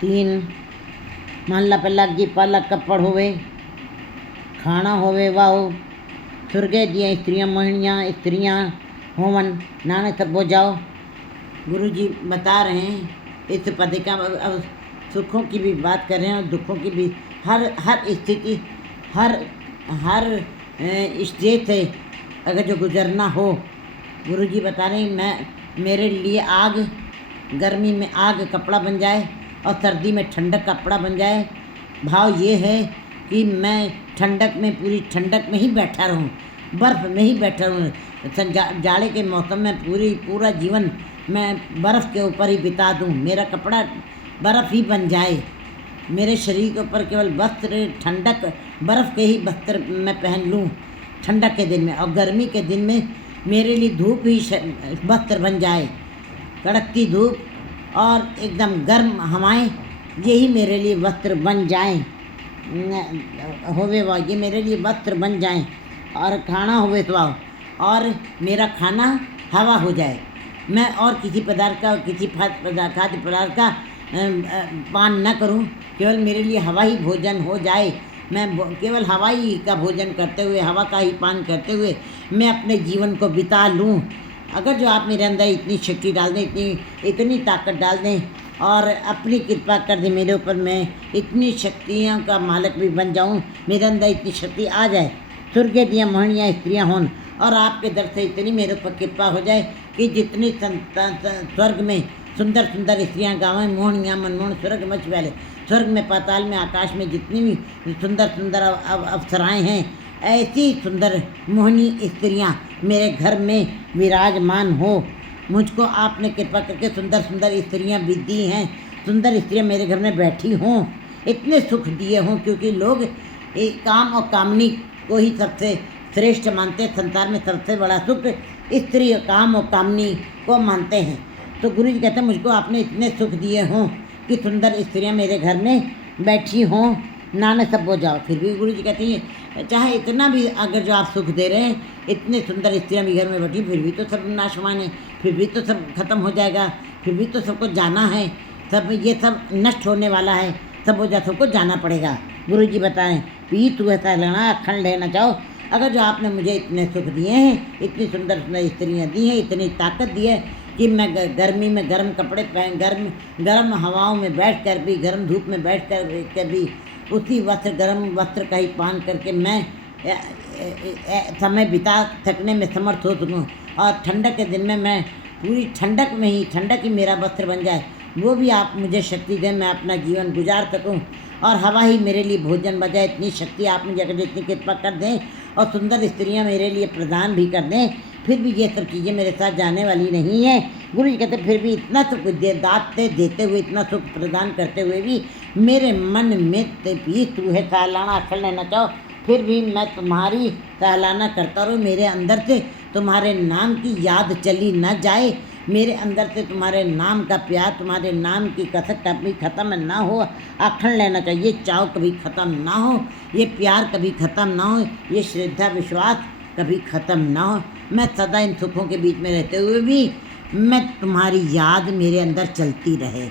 तीन महला पहला की पालक कपड़ होवे, खाना होवे वाओ, सुर्गे दिया स्त्रियाँ मोहिनियाँ स्त्रियाँ होवन नाने सब हो जाओ। गुरु जी बता रहे हैं इस पद का अब सुखों की भी बात कर रहे हैं और दुखों की भी। हर स्थिति हर स्टेज से अगर जो गुजरना हो, गुरु जी बता रहे हैं मेरे लिए आग गर्मी में आग कपड़ा बन जाए और सर्दी में ठंडक कपड़ा बन जाए। भाव ये है कि मैं ठंडक में पूरी ठंडक में ही बैठा रहूं, बर्फ़ में ही बैठा रहूं। जाड़े के मौसम में पूरा जीवन मैं बर्फ़ के ऊपर ही बिता दूं, मेरा कपड़ा बर्फ़ ही बन जाए, मेरे शरीर के ऊपर केवल वस्त्र ठंडक बर्फ़ के ही वस्त्र मैं पहन लूं ठंडक के दिन में, और गर्मी के दिन में मेरे लिए धूप ही वस्त्र बन जाए, कड़कती धूप और एकदम गर्म हवाएं यही मेरे लिए वस्त्र बन जाएं होवे वह, ये मेरे लिए वस्त्र बन जाएं। और खाना होवे तो आओ और मेरा खाना हवा हो जाए, मैं और किसी पदार्थ का किसी खाद्य पदार्थ का पान न करूं, केवल मेरे लिए हवा ही भोजन हो जाए। मैं केवल हवा ही का भोजन करते हुए, हवा का ही पान करते हुए मैं अपने जीवन को बिता लूं। अगर जो आप मेरे अंदर इतनी शक्ति डाल दें, इतनी ताकत डाल दें और अपनी कृपा कर दें मेरे ऊपर, मैं इतनी शक्तियों का मालिक भी बन जाऊं, मेरे अंदर इतनी शक्ति आ जाए, स्वर्ग दिया मोहनियाँ स्त्रियाँ हों और आपके दर से इतनी मेरे ऊपर कृपा हो जाए कि जितनी स्वर्ग में सुंदर सुंदर स्त्रियाँ गावें, मोहनियाँ मनमोहन स्वर्ग मच वाले, स्वर्ग में पाताल में आकाश में जितनी भी सुंदर सुंदर अप्सराएँ हैं, ऐसी सुंदर मोहनी स्त्रियाँ मेरे घर में विराजमान हो। मुझको आपने कृपा करके सुंदर सुंदर स्त्रियाँ भी दी हैं, सुंदर स्त्रियाँ मेरे घर में बैठी हों, इतने सुख दिए हों, क्योंकि लोग काम और कामनी को ही सबसे श्रेष्ठ मानते हैं। संसार में सबसे बड़ा सुख स्त्री काम और कामनी को मानते हैं। तो गुरु जी कहते हैं मुझको आपने इतने सुख दिए हों कि सुंदर स्त्रियाँ मेरे घर में बैठी हों, नाने सब हो जाओ। फिर भी गुरु जी कहते हैं चाहे इतना भी अगर जो आप सुख दे रहे हैं, इतने सुंदर स्त्रियाँ भी घर में बैठी, फिर भी तो सब नाशवान है, फिर भी तो सब खत्म हो जाएगा, फिर भी तो सबको जाना है, सब ये सब नष्ट होने वाला है, सब हो जा सबको जाना पड़ेगा। गुरु जी बताएं पी तू ऐसा लेना अखंड लेना चाहो। अगर जो आपने मुझे इतने सुख दिए हैं, इतनी सुंदर सुंदर स्त्रियाँ दी हैं, इतनी ताकत दी है कि मैं गर्मी में गर्म कपड़े पहन गर्म हवाओं में बैठ कर भी, गर्म धूप में बैठ कर भी उसी गर्म वस्त्र का ही पान करके मैं समय बिता सकने में समर्थ हो सकूँ, और ठंडक के दिन में मैं पूरी ठंडक ही मेरा वस्त्र बन जाए। वो भी आप मुझे शक्ति दें, मैं अपना जीवन गुजार सकूं और हवा ही मेरे लिए भोजन बजाए। इतनी शक्ति आप मुझे अगर इतनी कृपा कर दें और सुंदर स्त्रियां मेरे लिए प्रदान भी कर दें, फिर भी ये सब चीज़ें मेरे साथ जाने वाली नहीं है। गुरु जी कहते फिर भी इतना सुख देते हुए, इतना सुख प्रदान करते हुए भी मेरे मन में भी तू है सालाना अखंड लेना चाहो, फिर भी मैं तुम्हारी सालाना करता रहूँ, मेरे अंदर से तुम्हारे नाम की याद चली न जाए, मेरे अंदर से तुम्हारे नाम का प्यार, तुम्हारे नाम की कसक कभी ख़त्म ना हो, अखंड लेना चाहिए, चाव कभी ख़त्म ना हो, ये प्यार कभी ख़त्म ना हो, ये श्रद्धा विश्वास कभी ख़त्म ना हो। मैं सदा इन सुखों के बीच में रहते हुए भी मैं तुम्हारी याद मेरे अंदर चलती रहे।